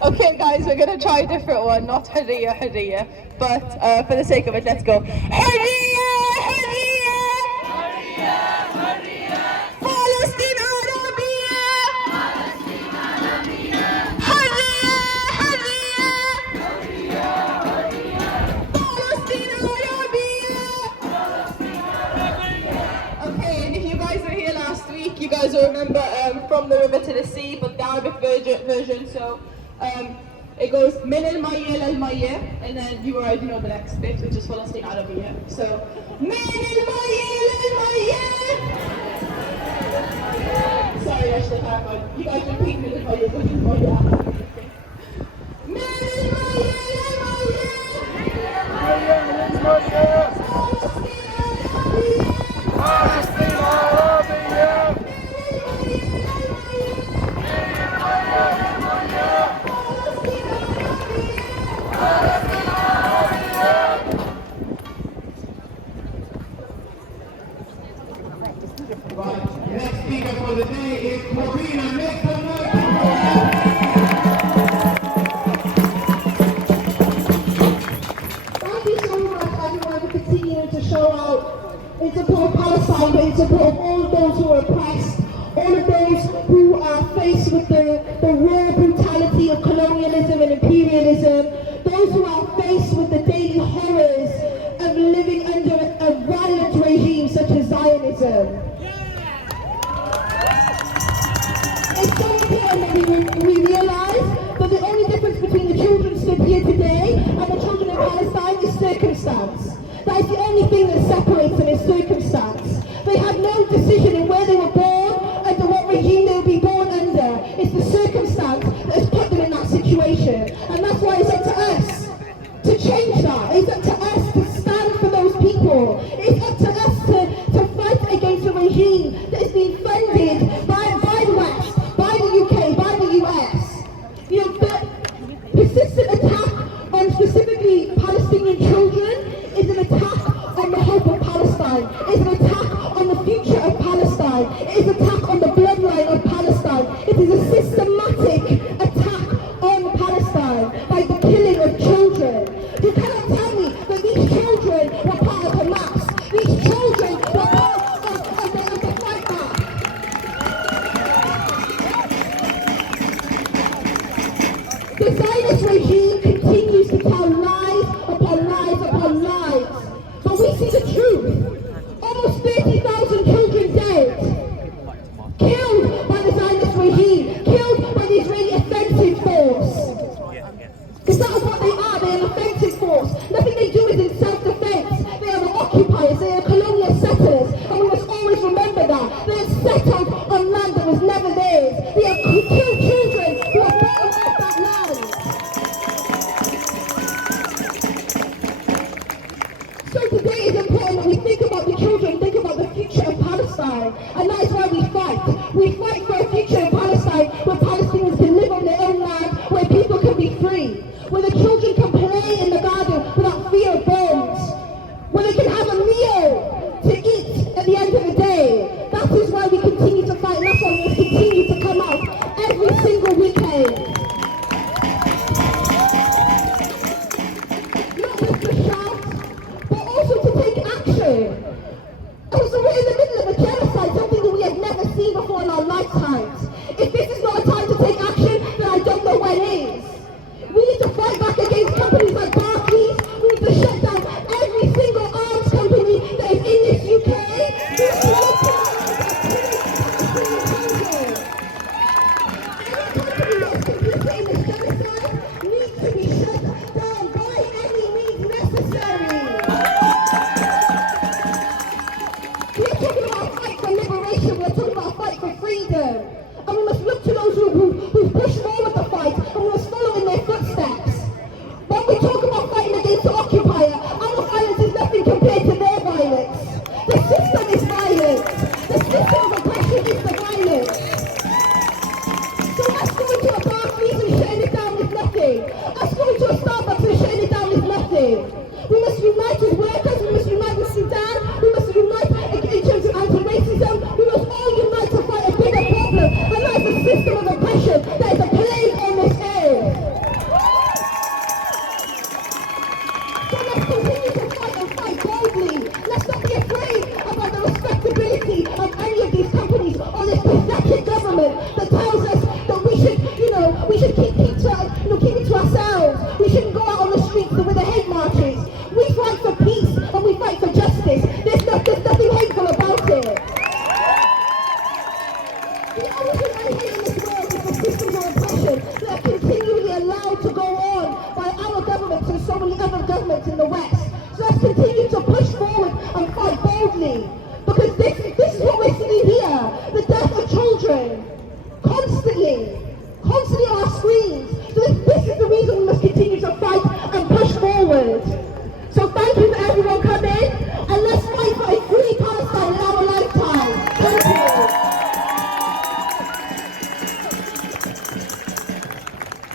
Okay guys, we're going to try a different one, not Hurriya, Hurriya, but for the sake of it, let's go. Hurriya, Hurriya! Hurriya, Hurriya! Palestine Arabia! Palestine Arabia! Hurriya, Hurriya! Hurriya, Hurriya! Palestine Arabia! Palestine Arabia! Okay, and if you guys were here last week, you guys will remember From the River to the Sea, but the Arabic version, so it goes min al-mayya al-mayya, and then you already know the next bit, which is Palestine Arabia. So min al-mayya al-mayya. Sorry, actually, you guys repeat min al-mayya al-mayya. Min al-mayya al-mayya. Palestine Arabia. Right, next speaker for the day is Marina. Make some noise. Thank you so much, everyone, for continuing to show out in support of Palestine, but in support of all of those who are oppressed, all of those who are faced with the raw brutality of colonialism and imperialism, those who are faced with the daily horrors of living under a violent regime such as Zionism. It's so important that we realize that the only difference between the children stood here today and the children in Palestine is circumstance. That is the only thing that separates them, is circumstance. They had no decision in where they were born, under what regime they would be born under. It's the circumstance that has put them in that situation. And that's why it's up to us to change that. It's up to us to stand for those people. It's up to us to fight against a regime that is being funded by the West, by the UK, by the US. You know, the persistent attack on specifically Palestinian children is an attack on the hope of Palestine. It's an attack on the future of Palestine. It is an attack on the bloodline of Palestine. It is a systematic attack on Palestine by the killing of children. You cannot tell me that these children were part of Hamas. These children were part of the fight back. The Zionist regime continues to tell lies upon lies upon lies. But we see the truth. Almost 30,000 children dead. Killed by the Zionist regime. Killed by the Israeli offensive force. Because that is what they are. They are an offensive force. Nothing they do is in self-defense. They are the occupiers. They are colonial settlers. And we must always remember that. They are settled on land that was never theirs. They have killed children who are born off that land. So today is important that we think about the children, think about the future of Palestine. And that is why we fight. We fight for a future in Palestine where Palestinians can live on their own land, where people can be free, where the children can play in the garden without fear of bombs, where they can have a meal to eat at the end of the day. That is why we continue to fight, and that's why we will continue to come out every single weekend. Not just to shout, but also to take action. Because we're in the middle of a genocide, something that we have never seen before in our lifetimes. If this is not a time to take action, then I don't know when is. We need to fight back against companies like Barclays. We need to shut down every single arms company that is in this UK. We need to look at any company that is complicit in this genocide needs to be shut down by any means necessary. We're talking about a fight for liberation. We're talking about a fight for freedom. And we must look to those who push forward the fight, and we must follow in their footsteps. When we talk about fighting against the occupier, our violence is nothing compared to their violence. The system is violence. The system of oppression is the violence. So us going to a Barclays and shutting it down is nothing. Us going to a Starbucks and shutting it down is nothing. We must unite as workers, we must unite with Sudan, we must unite in terms of anti-racism, we must all unite to fight a bigger problem, and that is the system of oppression that is a family. Because this is what we're seeing here, the death of children, constantly on our screens. So this is the reason we must continue to fight and push forward. So thank you for everyone coming, and let's fight for a free Palestine in our lifetime. Thank you.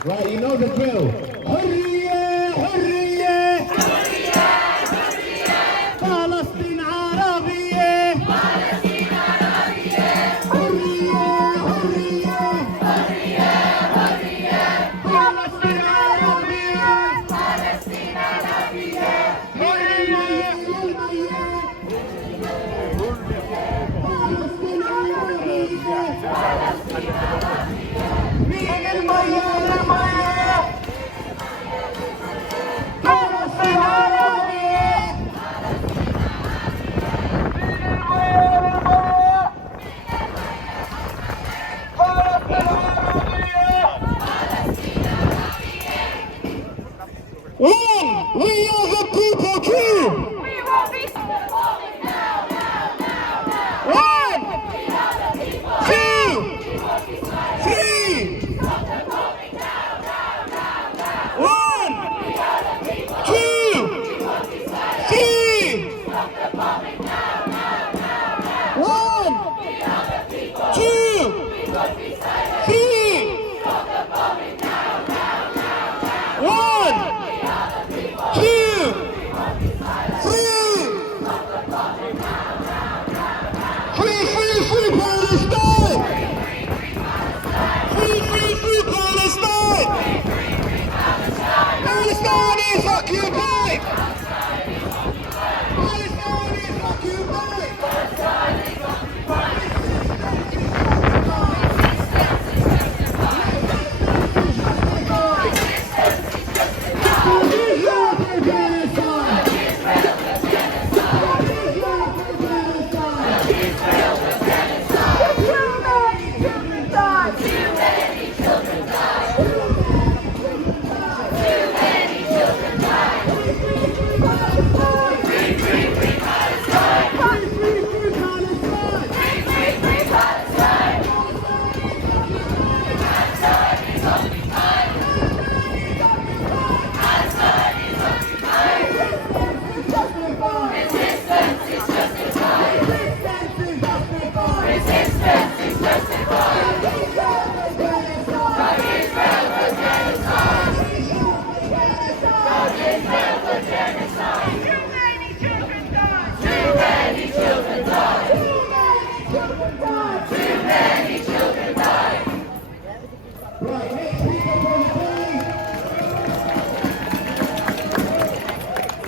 Right, you know the drill. Hurriya, hurriya, hurriya, hurriya. Palestine Arabiyya, Palestine Arabiyya. Hurriya, hurriya, hurriya, hurriya. Palestine Arabiyya, Palestine Arabiyya. Hurriya, hurriya, Palestine Arabiyya, Palestine Arabiyya. مين المية المية فلسطين عربية مين المية المية فلسطين عربية One, we are the people too. We won't be falling now. One, we are the people. Two, three. One, two, three. One, two, three. One, two, three. Free, free, free Palestine! Free, free, free Palestine! Palestine is occupied! Palestine is occupied!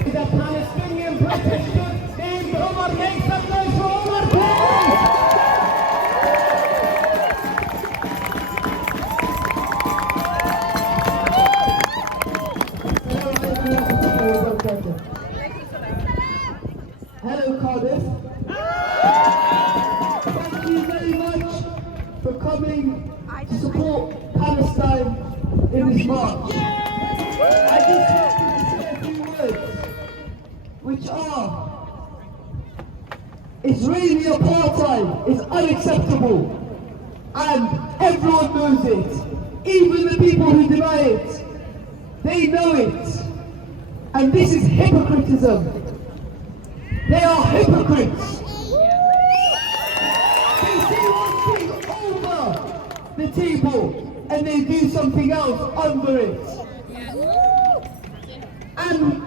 The Palestinian petition named Omar. Make some noise for Omar, please! Hello, Cardiff. Thank you very much for coming to support Palestine in this march. I just want to say a few words, which are, Israeli apartheid is unacceptable, and everyone knows it. Even the people who deny it, they know it. And this is hypocritism. They are hypocrites. They say one thing over the table and they do something else under it. And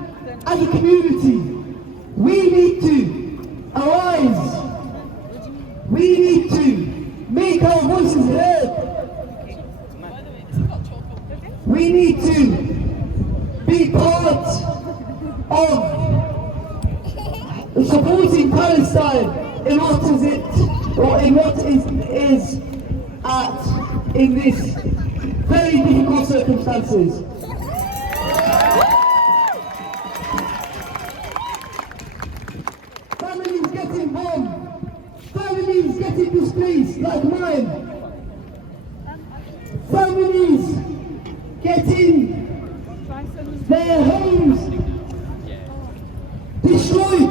as a community, we need to arise. We need to make our voices heard. We need to be part of supporting Palestine in what is it, or in what is in this very difficult circumstances. Families getting bombed, families getting displaced like mine, families getting their homes destroyed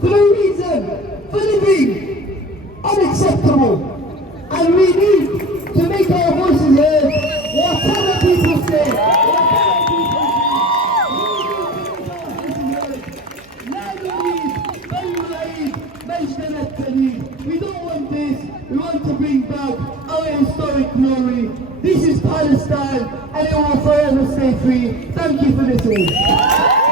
for no reason. unacceptable. And we need to make our voices heard, whatever people say. We don't want this, we want to bring back our historic glory. This is Palestine and it will forever stay free. Thank you for listening.